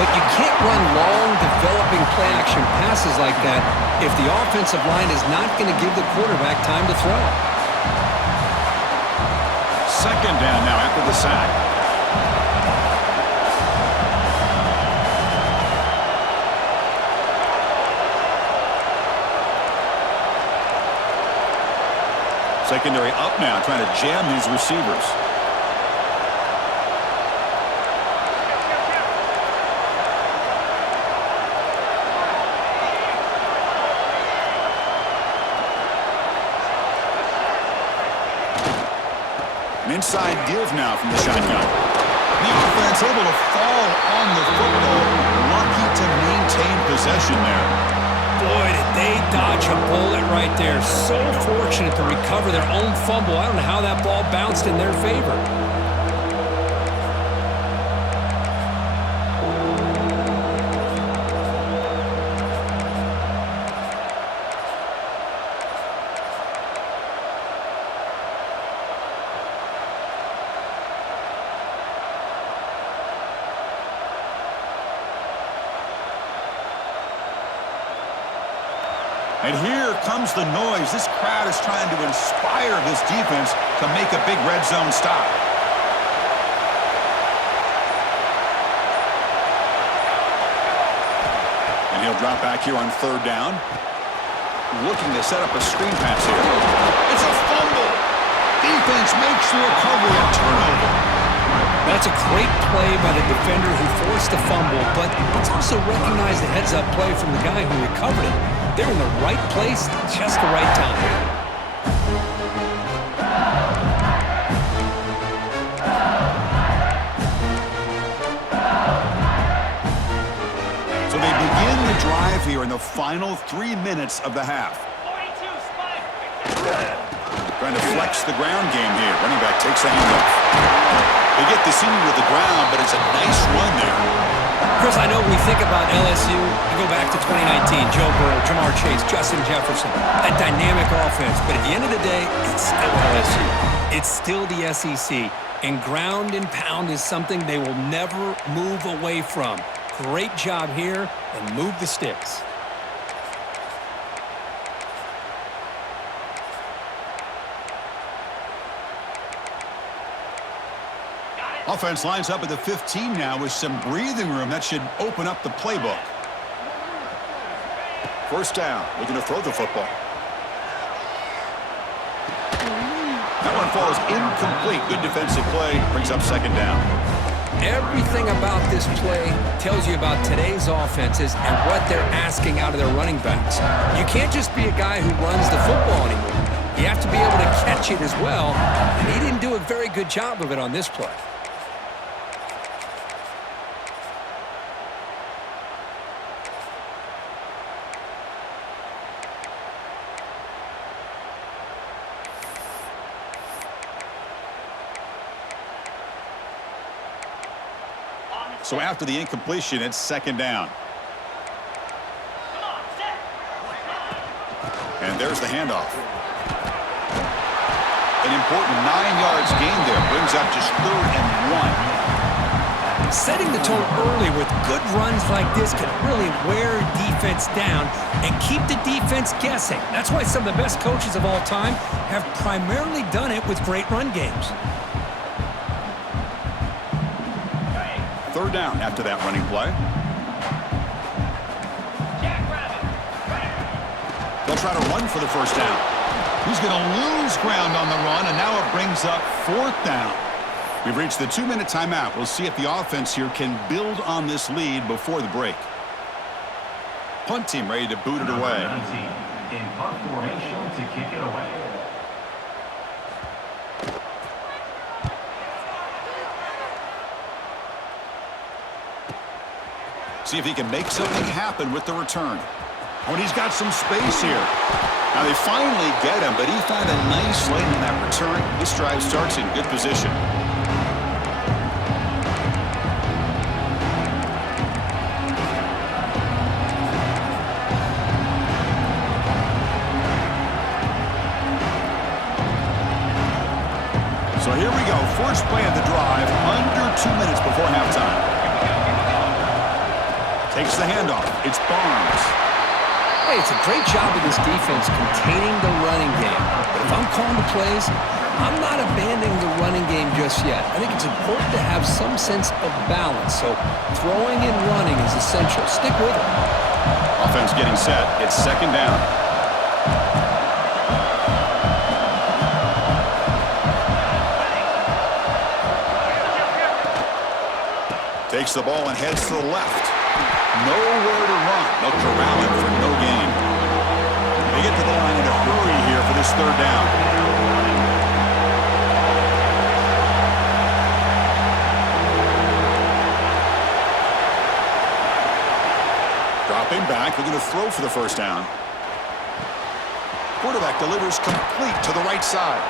But you can't run long, developing play-action passes like that if the offensive line is not going to give the quarterback time to throw. Second down now after the sack. Secondary up now, trying to jam these receivers. An inside give now from the shotgun. The offense able to fall on the football. Lucky to maintain possession there. Boy, did they dodge a bullet right there. So fortunate to recover their own fumble. I don't know how that ball bounced in their favor. And here comes the noise. This crowd is trying to inspire this defense to make a big red zone stop. And he'll drop back here on third down. Looking to set up a screen pass here. It's a fumble. Defense makes the recovery a turnover. That's a great play by the defender who forced the fumble, but let's also recognize the heads-up play from the guy who recovered it. They're in the right place, just the right time. So they begin the drive here in the final 3 minutes of the half. Trying to flex the ground game here. Running back takes a handoff. They get the senior to the ground, but it's a nice run there. Chris, I know when we think about LSU, you go back to 2019, Joe Burrow, Jamar Chase, Justin Jefferson, that dynamic offense. But at the end of the day, it's still LSU. It's still the SEC. And ground and pound is something they will never move away from. Great job here, and move the sticks. Offense lines up at the 15 now with some breathing room. That should open up the playbook. First down, looking to throw the football. That one falls incomplete. Good defensive play. Brings up second down. Everything about this play tells you about today's offenses and what they're asking out of their running backs. You can't just be a guy who runs the football anymore. You have to be able to catch it as well, and he didn't do a very good job of it on this play. So after the incompletion, it's second down. And there's the handoff. An important 9 yards gain there. Brings up just 3rd and 1. Setting the tone early with good runs like this can really wear defense down and keep the defense guessing. That's why some of the best coaches of all time have primarily done it with great run games. 3rd down after that running play. They'll try to run for the first down. He's going to lose ground on the run, and now it brings up 4th down. We've reached the 2-minute timeout. We'll see if the offense here can build on this lead before the break. Punt team ready to boot it away. In punt formation to kick it away. See if he can make something happen with the return. Oh, and he's got some space here. Now they finally get him, but he found a nice lane on that return. This drive starts in good position. So here we go. First play of the drive, under 2 minutes before halftime. fakes the handoff. It's Barnes. Hey, it's a great job of this defense containing the running game. But if I'm calling the plays, I'm not abandoning the running game just yet. I think it's important to have some sense of balance. So throwing and running is essential. Stick with it. Offense getting set. It's second down. Takes the ball and heads to the left. Nowhere to run. They'll corral him for no gain. They get to the line in a hurry here for this third down. Dropping back, they're going to throw for the first down. Quarterback delivers complete to the right side.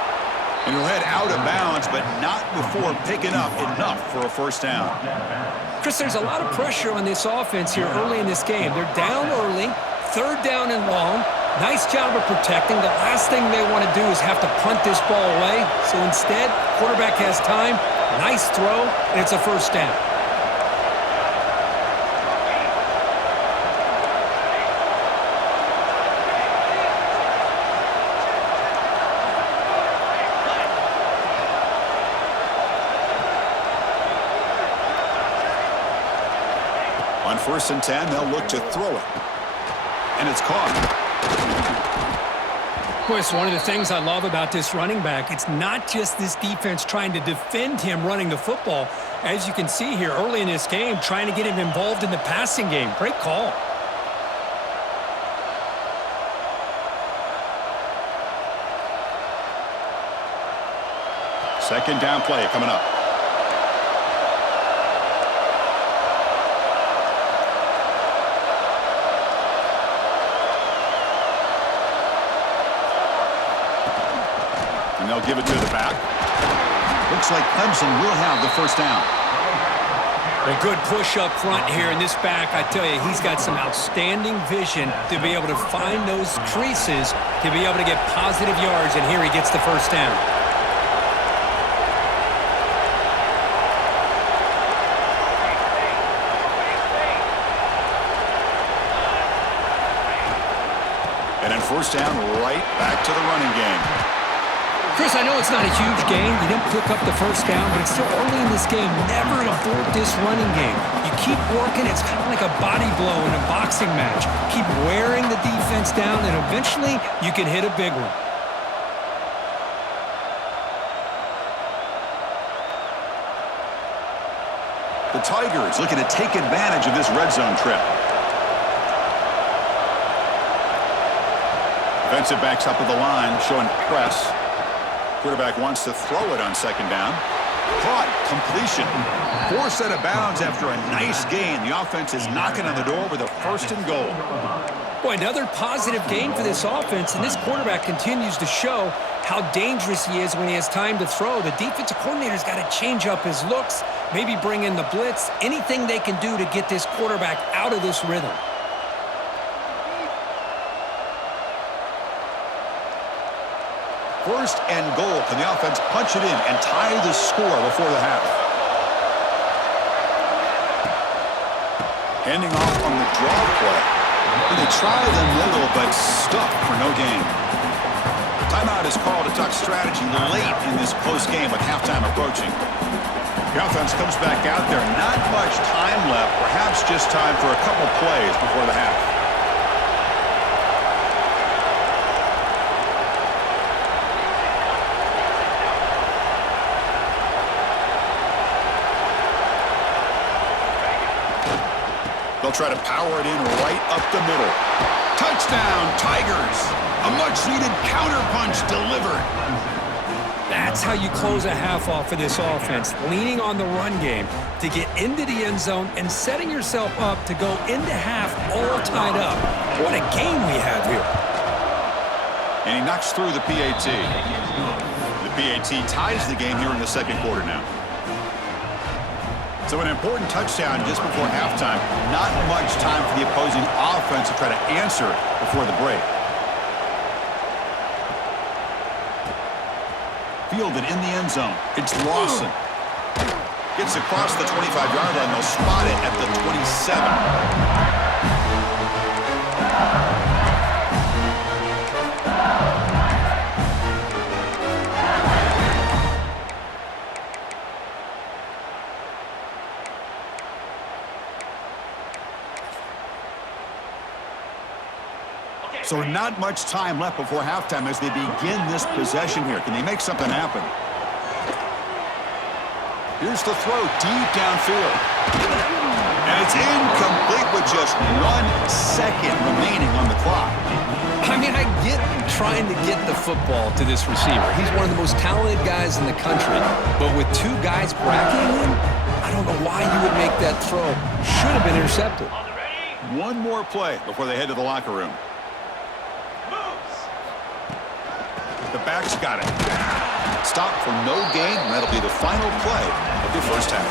And he'll head out of bounds, but not before picking up enough for a first down. Chris, there's a lot of pressure on this offense here early in this game. They're down early, third down and long. Nice job of protecting. The last thing they want to do is have to punt this ball away. So instead, quarterback has time, nice throw, and it's a first down. On 1st and 10, they'll look to throw it. And it's caught. Boy, it's one of the things I love about this running back. It's not just this defense trying to defend him running the football. As you can see here early in this game, trying to get him involved in the passing game. Great call. Second down play coming up. And they'll give it to the back. Looks like Clemson will have the first down. A good push up front here in this back. I tell you, he's got some outstanding vision to be able to find those creases, to be able to get positive yards, and here he gets the first down. And then first down, right back to the running game. Chris, I know it's not a huge gain. You didn't pick up the first down, but it's still early in this game. Never abort this running game. You keep working. It's kind of like a body blow in a boxing match. Keep wearing the defense down, and eventually you can hit a big one. The Tigers looking to take advantage of this red zone trip. Defensive backs up at the line, showing press. Quarterback wants to throw it on second down. Caught. Completion. Forced out of bounds after a nice gain. The offense is knocking on the door with a first and goal. Boy, another positive gain for this offense, and this quarterback continues to show how dangerous he is when he has time to throw. The defensive coordinator's got to change up his looks, maybe bring in the blitz, anything they can do to get this quarterback out of this rhythm. First and goal. Can the offense punch it in and tie the score before the half? Handing off on the draw play. And they try the middle, but stuck for no gain. Timeout is called to talk strategy late in this close game with halftime approaching. The offense comes back out there. Not much time left. Perhaps just time for a couple plays before the half. They'll try to power it in right up the middle. Touchdown, Tigers! A much-needed counterpunch delivered. That's how you close a half off for this offense, leaning on the run game to get into the end zone and setting yourself up to go into half all tied up. What a game we have here. And he knocks through the PAT. The PAT ties the game here in the second quarter now. So an important touchdown just before halftime. Not much time for the opposing offense to try to answer before the break. Fielded in the end zone. It's Lawson. Gets across the 25-yard line. They'll spot it at the 27. So not much time left before halftime as they begin this possession here. Can they make something happen? Here's the throw deep downfield. And it's incomplete with just 1 second remaining on the clock. I mean, I get trying to get the football to this receiver. He's one of the most talented guys in the country. But with 2 guys bracketing him, I don't know why you would make that throw. Should have been intercepted. One more play before they head to the locker room. The back's got it. Stop for no gain, and that'll be the final play of the first half.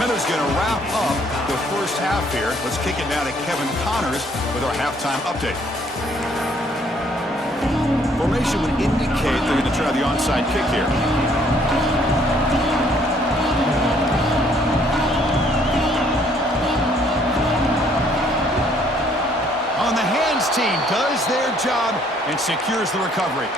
Meadows going to wrap up the first half here. Let's kick it down to Kevin Connors with our halftime update. Formation would indicate they're going to try the onside kick here. On the hands team does their job and secures the recovery.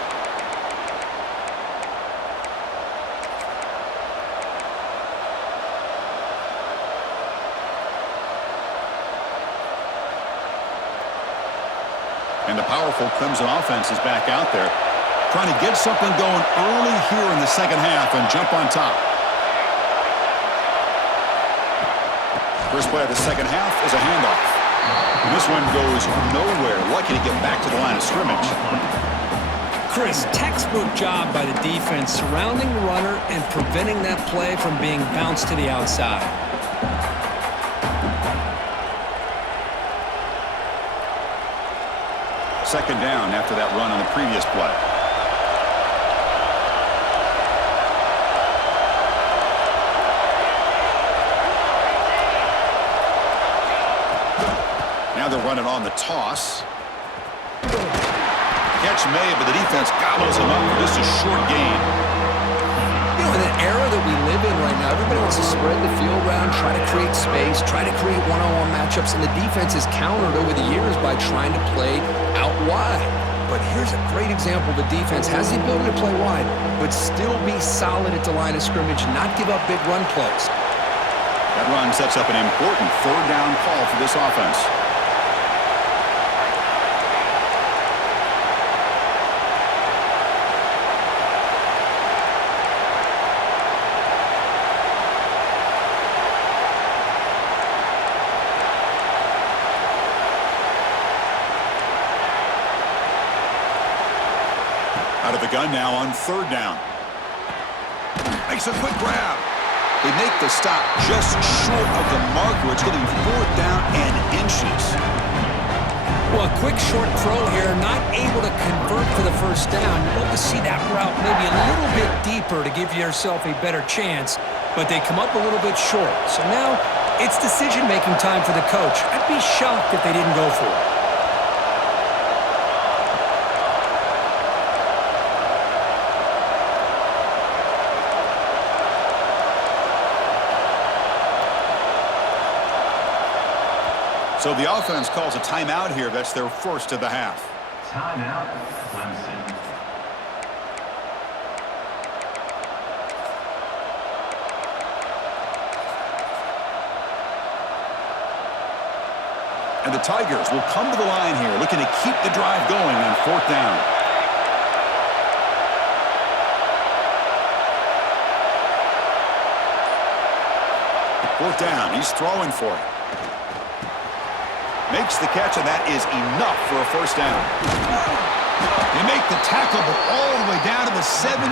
And the powerful Clemson offense is back out there, trying to get something going early here in the second half and jump on top. First play of the second half is a handoff. And this one goes nowhere. Lucky to get back to the line of scrimmage. Chris, textbook job by the defense surrounding the runner and preventing that play from being bounced to the outside. Second down after that run on the previous play. Now they're running on the toss. Catch made, but the defense gobbles him up for just a short gain. You know, in an era that we live in right now, everybody wants to spread the field around, try to create space, try to create one-on-one matchups, and the defense is countered over the years by trying to play out wide. But here's a great example. The defense has the ability to play wide, but still be solid at the line of scrimmage, not give up big run plays. That run sets up an important third down call for this offense. Out of the gun now on third down. Makes a quick grab. They make the stop just short of the marker. It's going to be fourth down and inches. Well, a quick short throw here, not able to convert for the first down. You'd love to see that route maybe a little bit deeper to give yourself a better chance, but they come up a little bit short. So now it's decision-making time for the coach. I'd be shocked if they didn't go for it. So the offense calls a timeout here. That's their first of the half. Timeout, Clemson. And the Tigers will come to the line here, looking to keep the drive going on fourth down. Fourth down, he's throwing for it. Makes the catch, and that is enough for a first down. They make the tackle, but all the way down to the 17.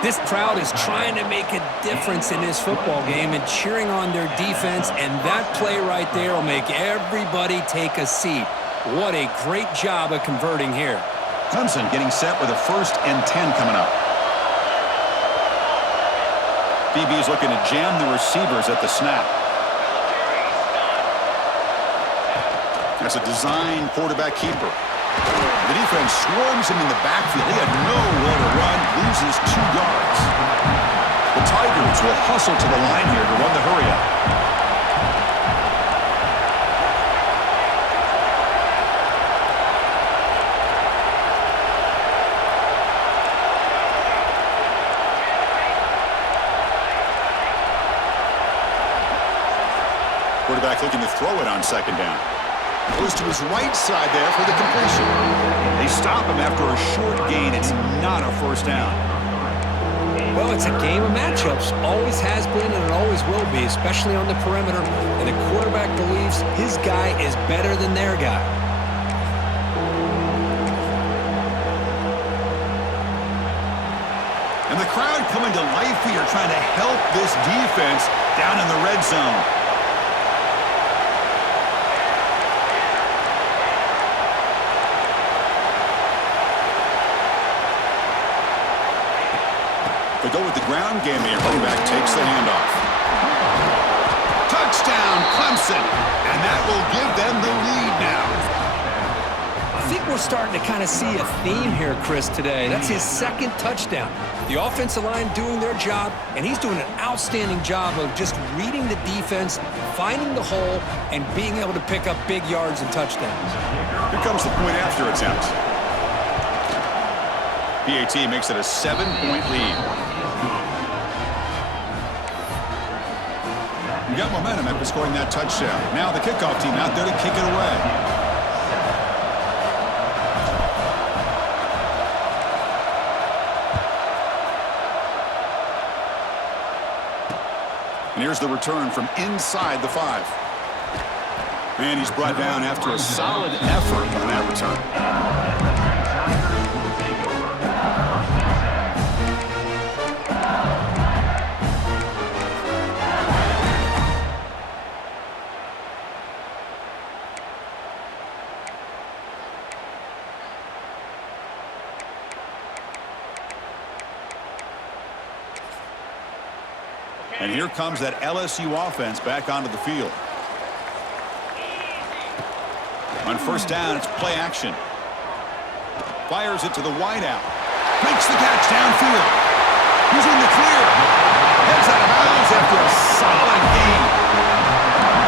This crowd is trying to make a difference in this football game and cheering on their defense, and that play right there will make everybody take a seat. What a great job of converting here. Clemson getting set with a 1st and 10 coming up. BB's looking to jam the receivers at the snap. That's a design quarterback keeper. The defense swarms him in the backfield. He had nowhere to run, loses 2 yards. The Tigers will hustle to the line here to run the hurry up. Quarterback looking to throw it on second down. Goes to his right side there for the completion. They stop him after a short gain. It's not a first down. Well, it's a game of matchups. Always has been and it always will be, especially on the perimeter. And the quarterback believes his guy is better than their guy. And the crowd coming to life here trying to help this defense down in the red zone. They go with the ground game here. Running back takes the handoff. Touchdown, Clemson. And that will give them the lead now. I think we're starting to kind of see a theme here, Chris, today. That's his second touchdown. The offensive line doing their job, and he's doing an outstanding job of just reading the defense, finding the hole, and being able to pick up big yards and touchdowns. Here comes the point after attempt. PAT makes it a 7-point lead. We got momentum after scoring that touchdown. Now the kickoff team out there to kick it away. And here's the return from inside the 5. And he's brought down after a solid effort on that return. And here comes that LSU offense back onto the field. On first down, it's play action. Fires it to the wideout. Makes the catch downfield. He's in the clear. Heads out of bounds after a solid gain.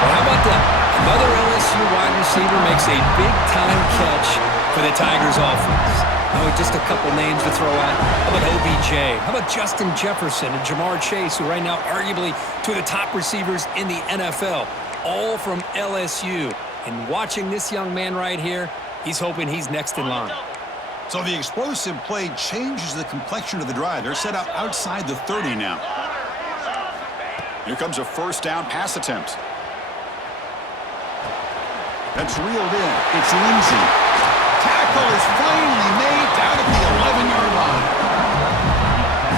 Well, how about that? Another LSU wide receiver makes a big-time catch for the Tigers offense. Oh, just a couple names to throw out. How about OBJ? How about Justin Jefferson and Jamar Chase, who right now arguably two of the top receivers in the NFL, all from LSU. And watching this young man right here, he's hoping he's next in line. So the explosive play changes the complexion of the drive. They're set up outside the 30 now. Here comes a first down pass attempt. That's reeled in. It's Lindsey. Tackle is finally made down at the 11-yard line.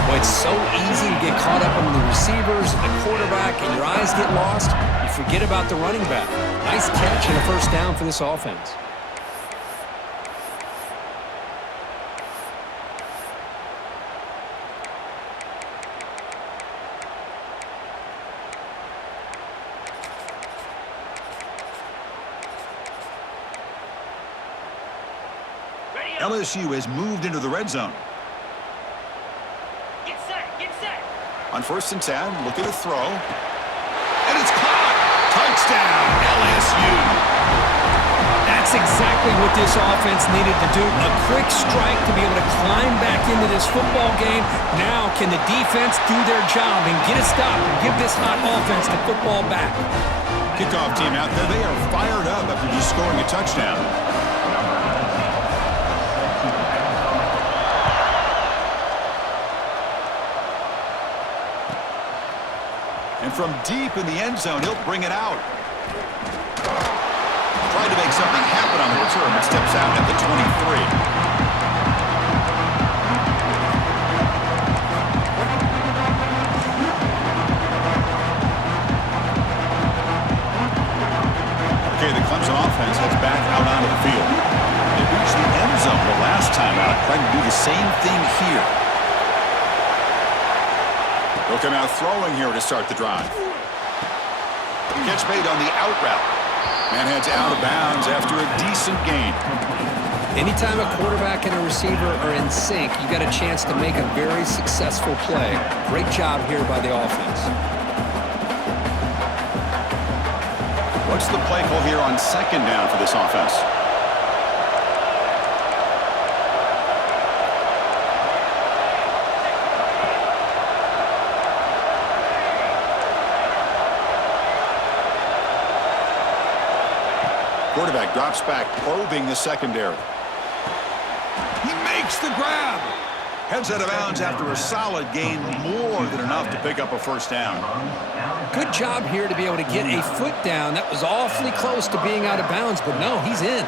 Well, it's so easy to get caught up on the receivers and the quarterback, and your eyes get lost. You forget about the running back. Nice catch and a first down for this offense. LSU has moved into the red zone. Get set, get set. On first and 10, look at the throw. And it's caught! Touchdown, LSU! That's exactly what this offense needed to do. A quick strike to be able to climb back into this football game. Now can the defense do their job and get a stop and give this hot offense the football back? Kickoff team out there, they are fired up after just scoring a touchdown. And from deep in the end zone, he'll bring it out. Tried to make something happen on the return, but steps out at the 23. Okay, the Clemson offense heads back out onto the field. They reached the end zone the last time out, trying to do the same thing here. They'll come out throwing here to start the drive. Catch made on the out route. And heads out of bounds after a decent gain. Anytime a quarterback and a receiver are in sync, you got a chance to make a very successful play. Great job here by the offense. What's the play call here on second down for this offense? Quarterback drops back, probing the secondary. He makes the grab. Heads out of bounds after a solid gain, more than enough to pick up a first down. Good job here to be able to get a foot down. That was awfully close to being out of bounds, but no, he's in.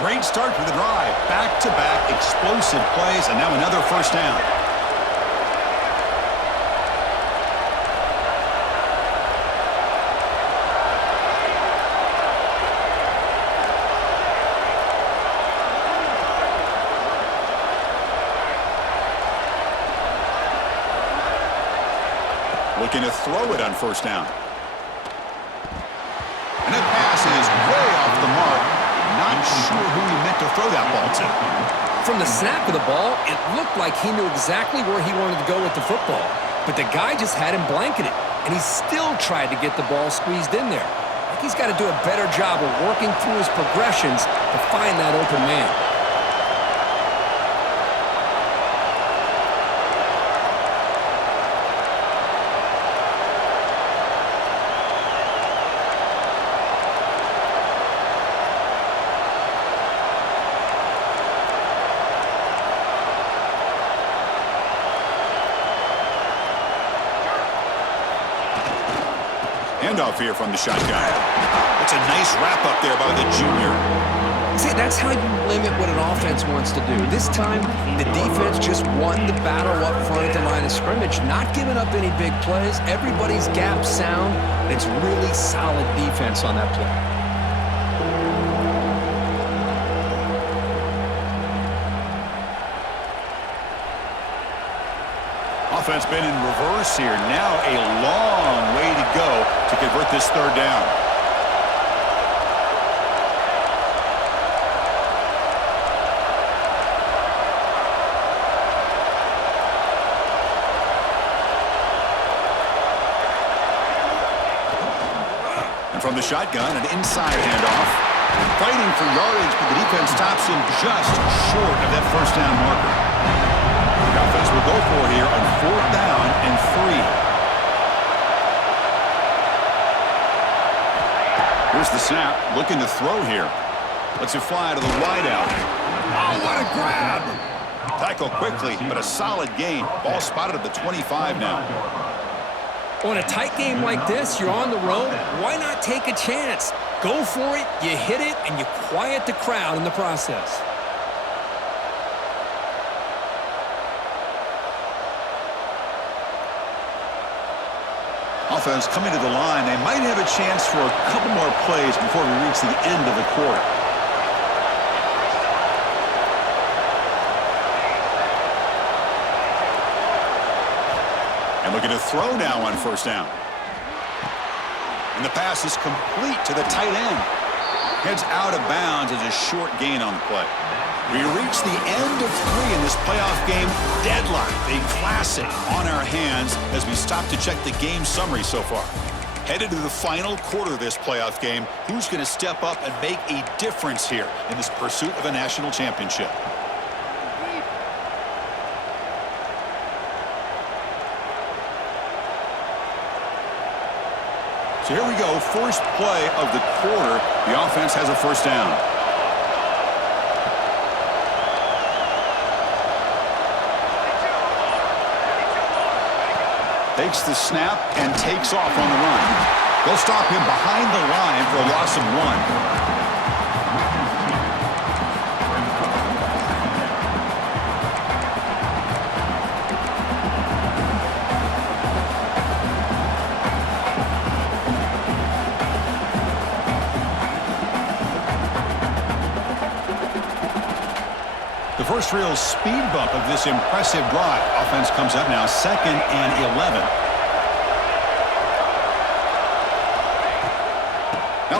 Great start to the drive. Back-to-back explosive plays, and now another first down. Looking to throw it on first down. And that pass is way off the mark. Not sure who he meant to throw that ball to. From the snap of the ball, it looked like he knew exactly where he wanted to go with the football. But the guy just had him blanketed, and he still tried to get the ball squeezed in there. I think he's got to do a better job of working through his progressions to find that open man. Handoff here from the shotgun. That's a nice wrap up there by the junior. See, that's how you limit what an offense wants to do. This time, the defense just won the battle up front at the line of scrimmage, not giving up any big plays. Everybody's gap sound. It's really solid defense on that play. Offense been in reverse here. Now a long way to go to convert this third down. And from the shotgun, an inside handoff. Fighting for yardage, but the defense stops him just short of that first down marker. The offense will go for it here on fourth down and 3. Here's the snap, looking to throw here. Lets it fly to the wideout. Oh, what a grab! Tackle quickly, but a solid gain. Ball spotted at the 25 now. On a tight game like this, you're on the road. Why not take a chance? Go for it, you hit it, and you quiet the crowd in the process. Offense coming to the line. They might have a chance for a couple more plays before we reach the end of the quarter. And looking to throw now on first down. And the pass is complete to the tight end. Heads out of bounds as a short gain on the play. We reach the end of 3 in this playoff game. Deadlock, a classic on our hands as we stop to check the game summary so far. Headed to the final quarter of this playoff game, who's going to step up and make a difference here in this pursuit of a national championship? So here we go, first play of the quarter. The offense has a first down. Takes the snap and takes off on the run. They'll stop him behind the line for a loss of 1. The first real speed bump of this impressive drive. Offense comes up now 2nd and 11.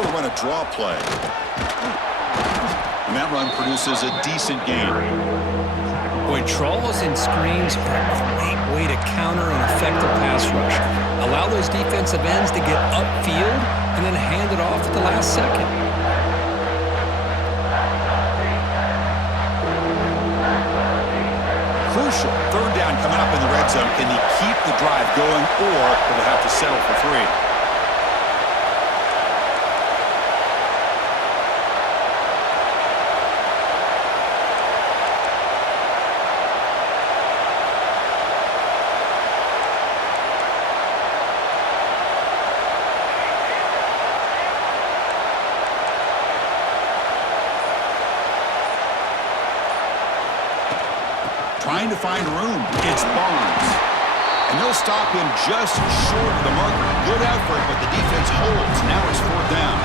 Now we run a draw play. And that run produces a decent gain. Boy, draws and screens are a great way to counter an effective pass rush. Allow those defensive ends to get upfield and then hand it off at the last second. Crucial. Third down coming up in the red zone. Can he keep the drive going, or will they have to settle for 3? Trying to find room. It's Barnes. And they'll stop him just short of the marker. Good effort, but the defense holds. Now it's 4th down.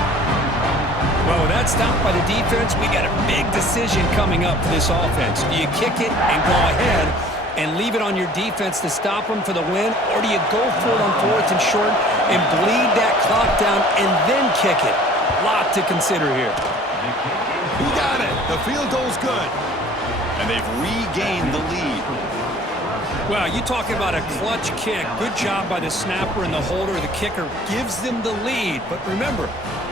Well, with that stop by the defense, we got a big decision coming up for this offense. Do you kick it and go ahead and leave it on your defense to stop them for the win, or do you go for it on 4th and short and bleed that clock down and then kick it? A lot to consider here. He got it. The field goal's good. And they've regained the lead. Well, you talk about a clutch kick. Good job by the snapper and the holder. The kicker gives them the lead. But remember,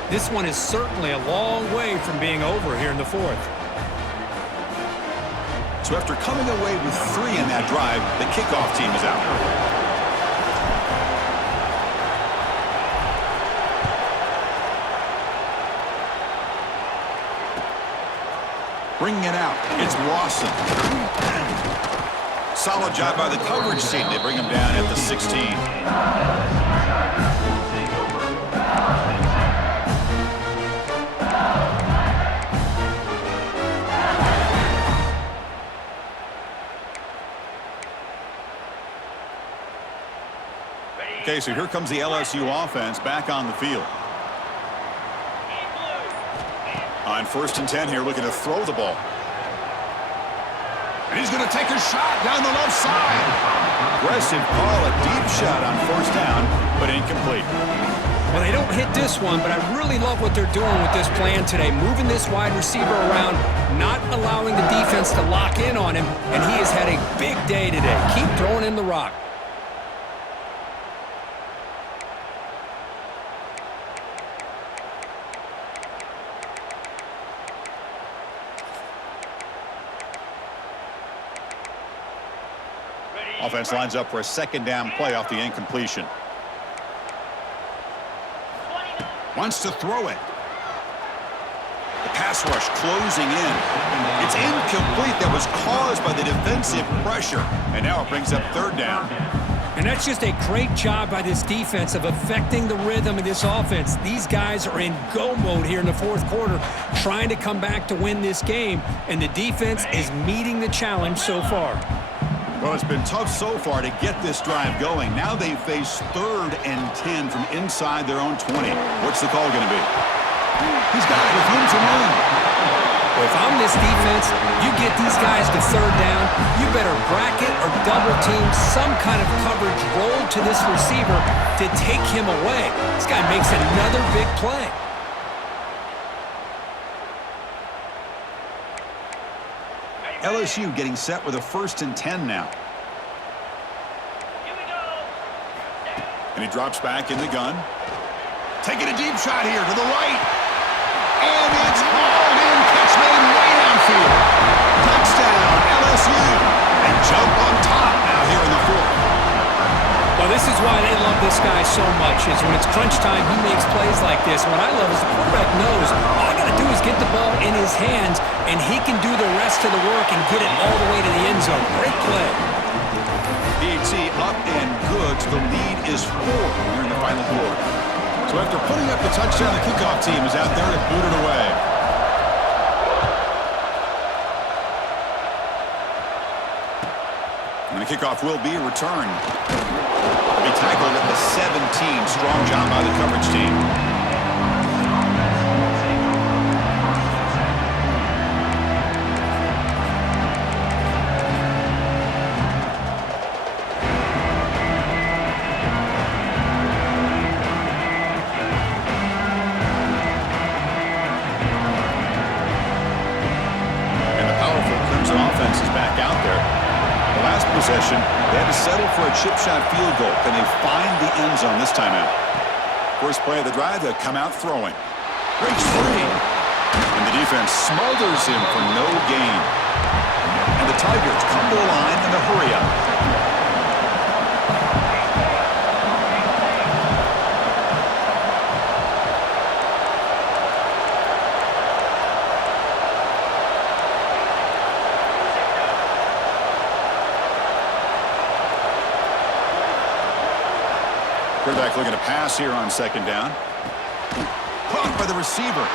this one is certainly a long way from being over here in the 4th. So after coming away with 3 in that drive, the kickoff team is out. Bringing it out, it's Lawson. Solid job by the coverage team. They bring him down at the 16. Okay, so here comes the LSU offense back on the field. On 1st and 10 here, looking to throw the ball. And he's going to take a shot down the left side. Aggressive call, a deep shot on 1st down, but incomplete. Well, they don't hit this one, but I really love what they're doing with this plan today. Moving this wide receiver around, not allowing the defense to lock in on him, and he has had a big day today. Keep throwing in the rock. Offense lines up for a 2nd down play off the incompletion. Wants to throw it. The pass rush closing in. It's incomplete. That was caused by the defensive pressure. And now it brings up 3rd down. And that's just a great job by this defense of affecting the rhythm of this offense. These guys are in go mode here in the 4th quarter, trying to come back to win this game. And the defense is meeting the challenge so far. Well, it's been tough so far to get this drive going. Now they face 3rd and 10 from inside their own 20. What's the call going to be? He's got it with room to run. Well, if I'm this defense, you get these guys to 3rd down, you better bracket or double team some kind of coverage roll to this receiver to take him away. This guy makes another big play. LSU getting set with a 1st and 10 now. And he drops back in the gun. Taking a deep shot here to the right. And it's hauled in. Catch made way downfield. Touchdown, LSU. And jump on top now here in the 4th. Well, this is why they love this guy so much, is when it's crunch time, he makes plays like this. What I love is the quarterback knows all I got to do is get the ball in his hands, and he can do the rest of the work and get it all the way to the end zone. Great play. DHC up and good. The lead is 4 here in the final quarter. So after putting up the touchdown, the kickoff team is out there to boot it away. And the kickoff will be returned. They tackled at the 17. Strong job by the coverage team. possession. They had to settle for a chip shot field goal. Can they find the end zone this time out? First play of the drive, they'll come out throwing. Breaks free. And the defense smothers him for no gain. And the Tigers come to the line in a hurry-up. Quarterback looking to pass here on second down. Caught by the receiver.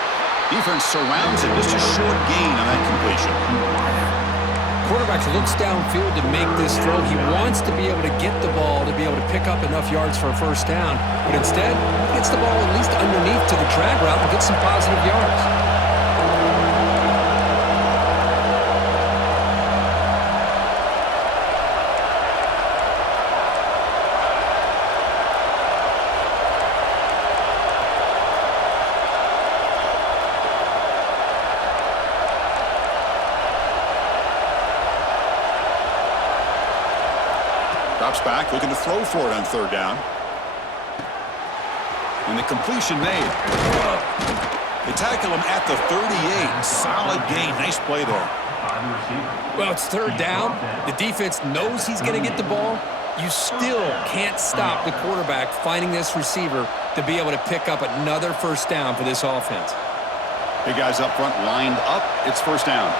Defense surrounds it. Just a short gain on that completion. Quarterback looks downfield to make this throw. He wants to be able to get the ball to be able to pick up enough yards for a first down. But instead, he gets the ball at least underneath to the drag route and gets some positive yards. Drops back, looking to throw for it on third down. And the completion made. They tackle him at the 38. Solid gain. Nice play there. Well, it's third down. The defense knows he's going to get the ball. You still can't stop the quarterback finding this receiver to be able to pick up another first down for this offense. Big guys up front lined up. It's first down.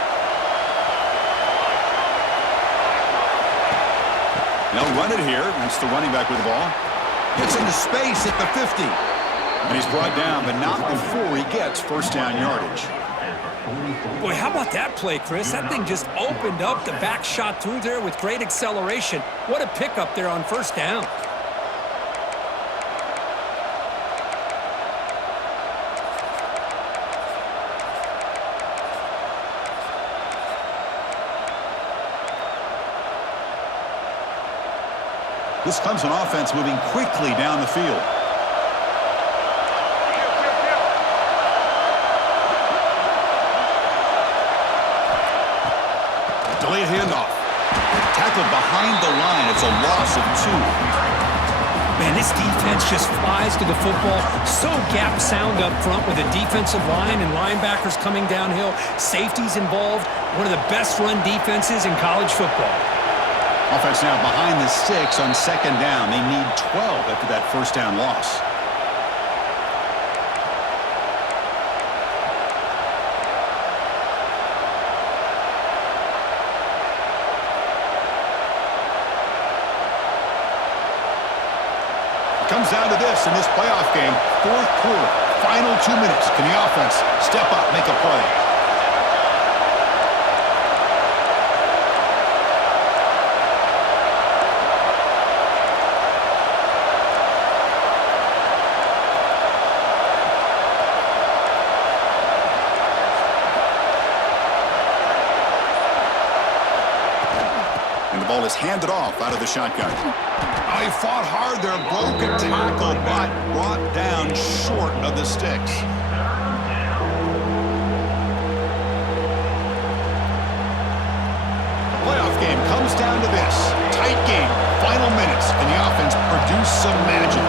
They'll run it here. That's the running back with the ball. Gets into space at the 50. And he's brought down, but not before he gets first down yardage. Boy, how about that play, Chris? That thing just opened up. The back shot through there with great acceleration. What a pickup there on first down. This comes an offense moving quickly down the field. Delayed handoff. Tackled behind the line. It's a loss of 2. Man, this defense just flies to the football. So gap sound up front with a defensive line and linebackers coming downhill. Safeties involved. One of the best run defenses in college football. Offense now behind the 6 on second down. They need 12 after that first down loss. It comes down to this in this playoff game. Fourth quarter, final 2 minutes. Can the offense step up, make a play? Ball is handed off out of the shotgun. Oh, he fought hard there, broke a tackle, but brought down short of the sticks. The playoff game comes down to this. Tight game, final minutes. Can the offense produce some magic?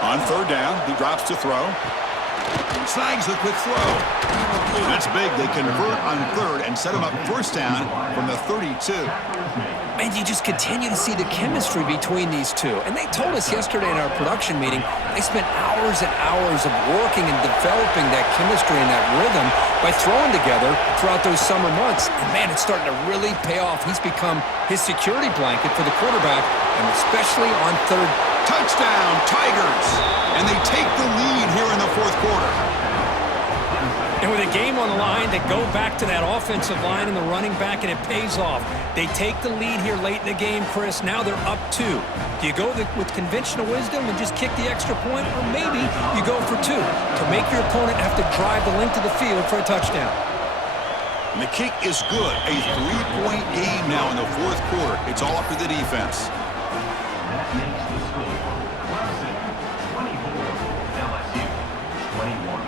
On third down, he drops to throw. Snags the quick throw. That's big. They convert on third and set him up first down from the 32. Man, you just continue to see the chemistry between these two. And they told us yesterday in our production meeting, they spent hours and hours of working and developing that chemistry and that rhythm by throwing together throughout those summer months. And man, it's starting to really pay off. He's become his security blanket for the quarterback, and especially on third. Touchdown, Tigers! And they take the lead here in the fourth quarter. And And with a game on the line, they go back to that offensive line and the running back, and it pays off. They take the lead here late in the game, Chris. Now they're up 2. Do you go with conventional wisdom and just kick the extra point, or maybe you go for 2 to make your opponent have to drive the length of the field for a touchdown? And the kick is good. A 3-point game now in the fourth quarter. It's all up to the defense. That makes the score Clemson 24, LSU 21.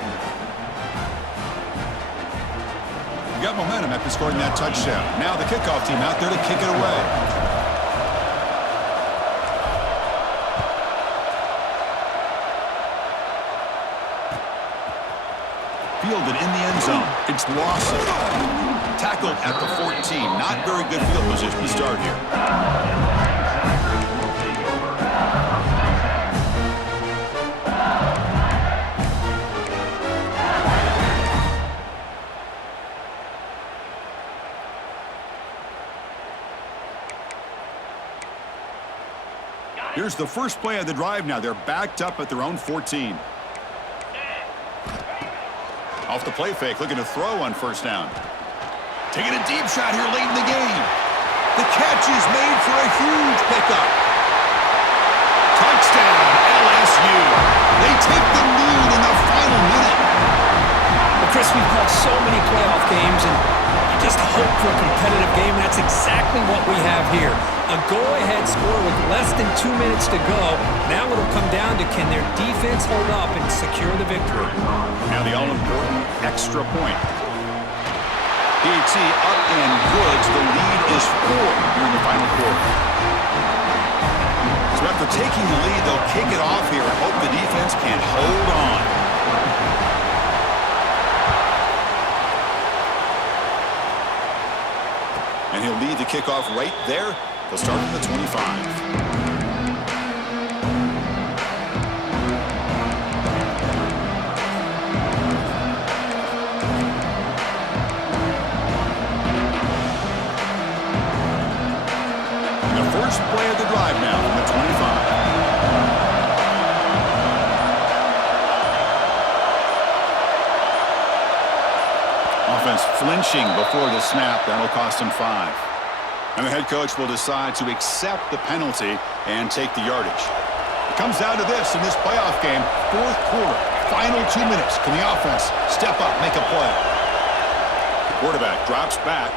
Got momentum after scoring that touchdown. Now the kickoff team out there to kick it away. Fielded in the end zone. It's Lawson. Tackled at the 14. Not very good field position to start here. Here's the first play of the drive now. They're backed up at their own 14. Off the play fake, looking to throw on first down. Taking a deep shot here late in the game. The catch is made for a huge pickup. Touchdown, LSU. They take the lead in the final minute. Well, Chris, we've called so many playoff games, and you just hope for a competitive game. That's exactly what we have here. A go-ahead score with less than 2 minutes to go. Now it'll come down to, can their defense hold up and secure the victory? Now the all-important extra point. PAT up and good. The lead is 4 here in the final quarter. So after taking the lead, they'll kick it off here and hope the defense can hold on. And he'll lead the kickoff right there. They'll start from the 25. First play of the drive now from the 25. Offense flinching before the snap. That'll cost him 5. And the head coach will decide to accept the penalty and take the yardage. It comes down to this in this playoff game. Fourth quarter, final 2 minutes. Can the offense step up, make a play? Quarterback drops back.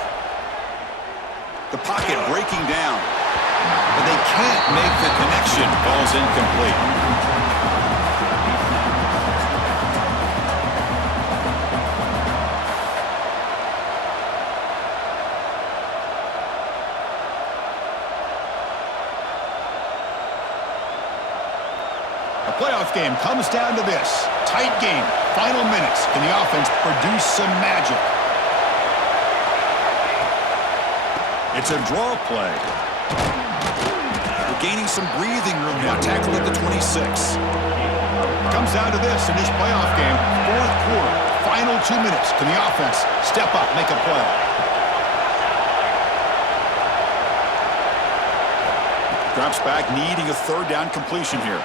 The pocket breaking down. But they can't make the connection. Ball's incomplete. A playoff game comes down to this. Tight game. Final minutes. Can the offense produce some magic? It's a draw play. Gaining some breathing room now, tackled at the 26. Comes down to this in this playoff game. Fourth quarter, final 2 minutes. Can the offense step up, make a play? Drops back, needing a third down completion here.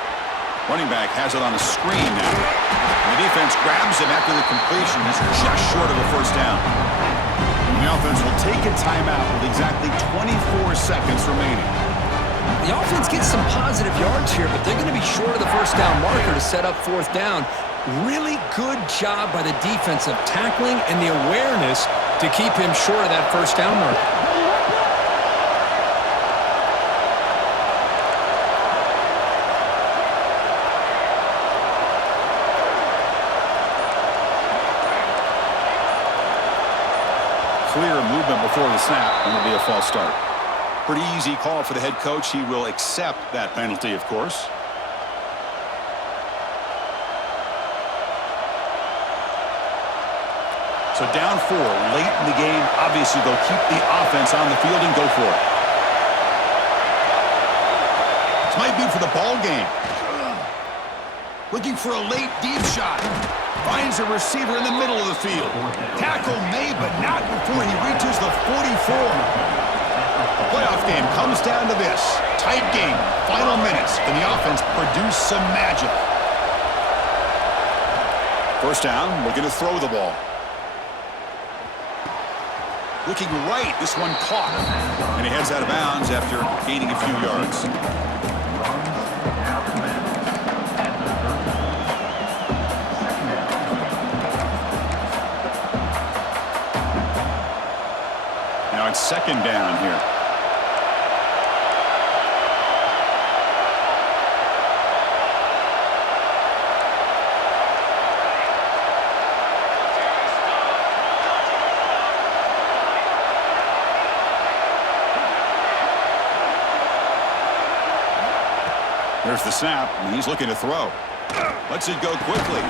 Running back has it on a screen now. And the defense grabs him after the completion. He's just short of a first down. And the offense will take a timeout with exactly 24 seconds remaining. The offense gets some positive yards here, but they're going to be short of the first down marker to set up fourth down. Really good job by the defense of tackling and the awareness to keep him short of that first down marker. Clear movement before the snap, and it'll be a false start. Pretty easy call for the head coach. He will accept that penalty, of course. So down 4 late in the game. Obviously, they'll keep the offense on the field and go for it. This might be for the ball game. Looking for a late deep shot. Finds a receiver in the middle of the field. Tackle made, but not before he reaches the 44. The playoff game comes down to this. Tight game. Final minutes. Can the offense produce some magic? First down, looking to throw the ball. Looking right, this one caught. And he heads out of bounds after gaining a few yards. Now it's second down here. There's the snap, and he's looking to throw. Lets it go quickly.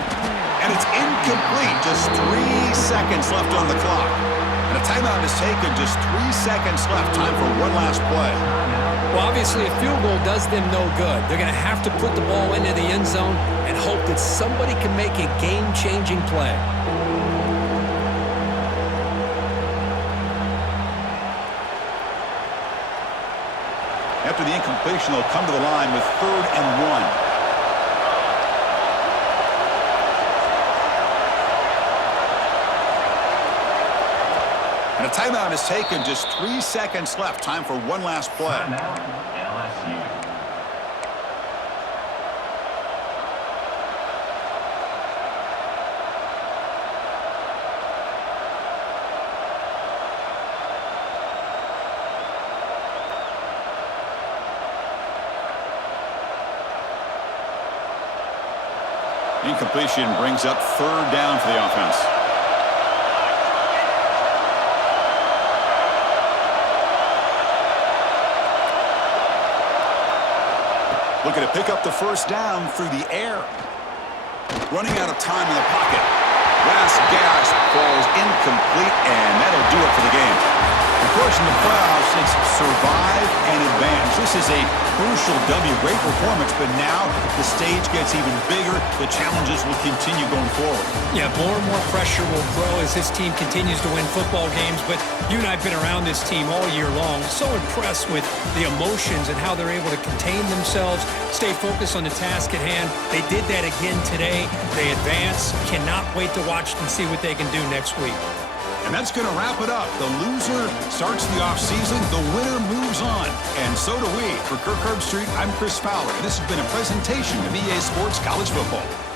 And it's incomplete. Just 3 seconds left on the clock. And a timeout is taken. Just 3 seconds left. Time for one last play. Well, obviously, a field goal does them no good. They're going to have to put the ball into the end zone and hope that somebody can make a game-changing play. After the incompletion, they'll come to the line with 3rd and 1. And a timeout is taken. Just 3 seconds left. Time for one last play. Timeout, LSU. Incompletion brings up 3rd down for the offense. Looking to pick up the first down through the air. Running out of time in the pocket. Last gasp falls incomplete, and that'll do it for the game. Of course, in the playoffs, it's survive and advance. This is a crucial W. Great performance, but now the stage gets even bigger. The challenges will continue going forward. Yeah, more and more pressure will grow as this team continues to win football games. But you and I have been around this team all year long. So impressed with the emotions and how they're able to contain themselves, stay focused on the task at hand. They did that again today. They advance. Cannot wait to watch and see what they can do next week. And that's going to wrap it up. The loser starts the offseason. The winner moves on. And so do we. For Kirk Herbstreit, I'm Chris Fowler. This has been a presentation of EA Sports College Football.